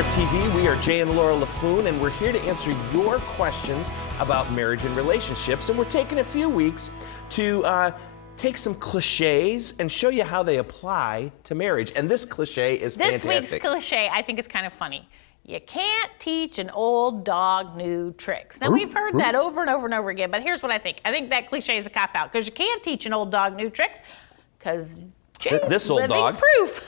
Laura TV. We are Jay and Laura LaFoon, and we're here to answer your questions about marriage and relationships. And we're taking a few weeks to take some cliches and show you how they apply to marriage. And this cliche is This fantastic. week's cliche, I think, is kind of funny. You can't teach an old dog new tricks. Now, we've heard that over and over and over again, but here's what I think. I think that cliche is a cop-out, because you can't teach an old dog new tricks, because Jay's This old living dog. proof.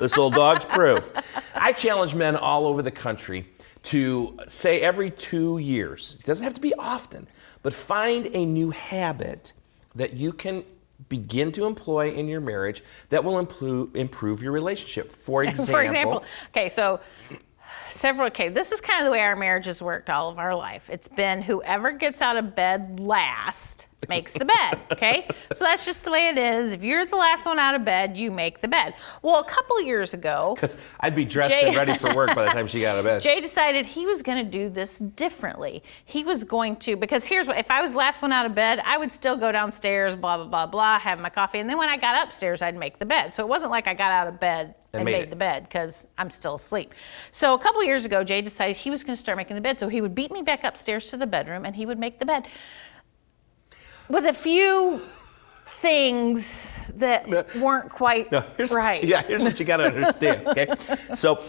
This old dog's proof. I challenge men all over the country to say every 2 years, it doesn't have to be often, but find a new habit that you can begin to employ in your marriage that will improve your relationship. For example, okay, so this is kind of the way our marriage has worked all of our life. It's been whoever gets out of bed last makes the bed, okay? So that's just the way it is. If you're the last one out of bed, you make the bed. Well, a couple years ago, because I'd be dressed and ready for work by the time she got out of bed. Jay decided he was going to do this differently. He was going to, because here's what, if I was the last one out of bed, I would still go downstairs, blah, blah, blah, blah, have my coffee, and then when I got upstairs, I'd make the bed. So it wasn't like I got out of bed and made the bed, because I'm still asleep. So a couple years ago, Jay decided he was going to start making the bed. So he would beat me back upstairs to the bedroom, and he would make the bed with a few things that weren't quite right. Yeah, here's what you got to understand, okay? So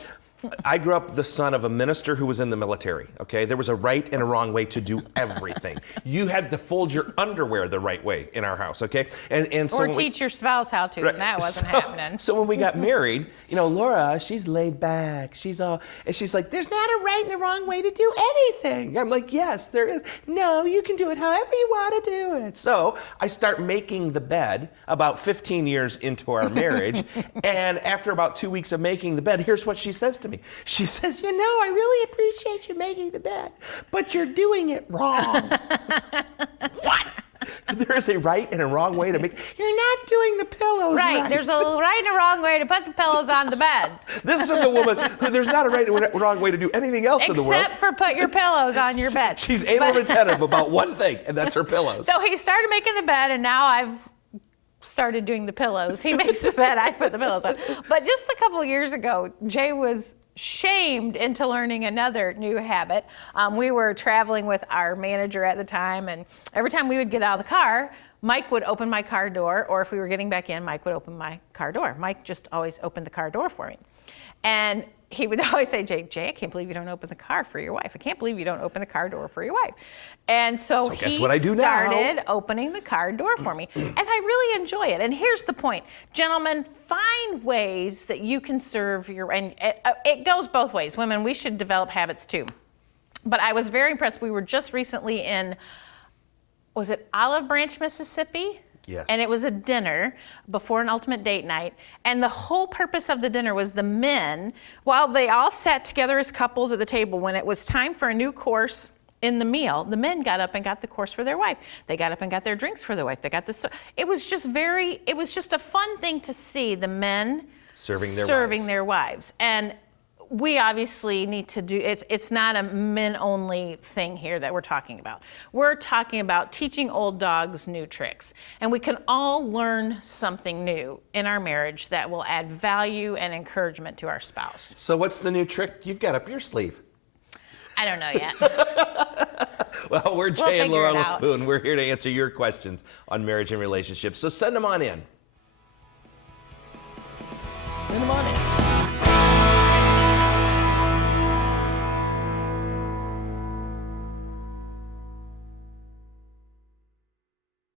I grew up the son of a minister who was in the military, okay? There was a right and a wrong way to do everything. You had to fold your underwear the right way in our house, okay? And so or teach your spouse how to, and that wasn't happening. So when we got married, you know, Laura, she's laid back. And she's like, there's not a right and a wrong way to do anything. I'm like, yes, there is. No, you can do it however you want to do it. So I start making the bed about 15 years into our marriage. And after about 2 weeks of making the bed, here's what she says to me. She says, you know, I really appreciate you making the bed, but you're doing it wrong. What? There is a right and a wrong way to make. You're not doing the pillows right. There's a right and a wrong way to put the pillows on the bed. This is a woman who there's not a right and wrong way to do anything else in the world. Except for put your pillows on your bed. She's able to tell him about one thing, and that's her pillows. So he started making the bed, and now I've started doing the pillows. He makes the bed, I put the pillows on. But just a couple years ago, Jay was shamed into learning another new habit. We were traveling with our manager at the time, and every time we would get out of the car, Mike would open my car door, or if we were getting back in, Mike would open my car door. Mike just always opened the car door for me. And he would always say, Jay, I can't believe you don't open the car for your wife. I can't believe you don't open the car door for your wife. And so he started opening the car door for me. And I really enjoy it. And here's the point. Gentlemen, find ways that you can serve your, and it goes both ways. Women, we should develop habits too. But I was very impressed. We were just recently in, was it Olive Branch, Mississippi? Yes. And it was a dinner before an ultimate date night. And the whole purpose of the dinner was the men, while they all sat together as couples at the table, when it was time for a new course in the meal, the men got up and got the course for their wife. They got up and got their drinks for their wife. They got this. It was just a fun thing to see the men serving their wives. And we obviously need to do, it's not a men-only thing here that we're talking about. We're talking about teaching old dogs new tricks. And we can all learn something new in our marriage that will add value and encouragement to our spouse. So what's the new trick you've got up your sleeve? I don't know yet. Well, we're Jay and Laura LaFoon. We're here to answer your questions on marriage and relationships. So send them on in. Send them on in.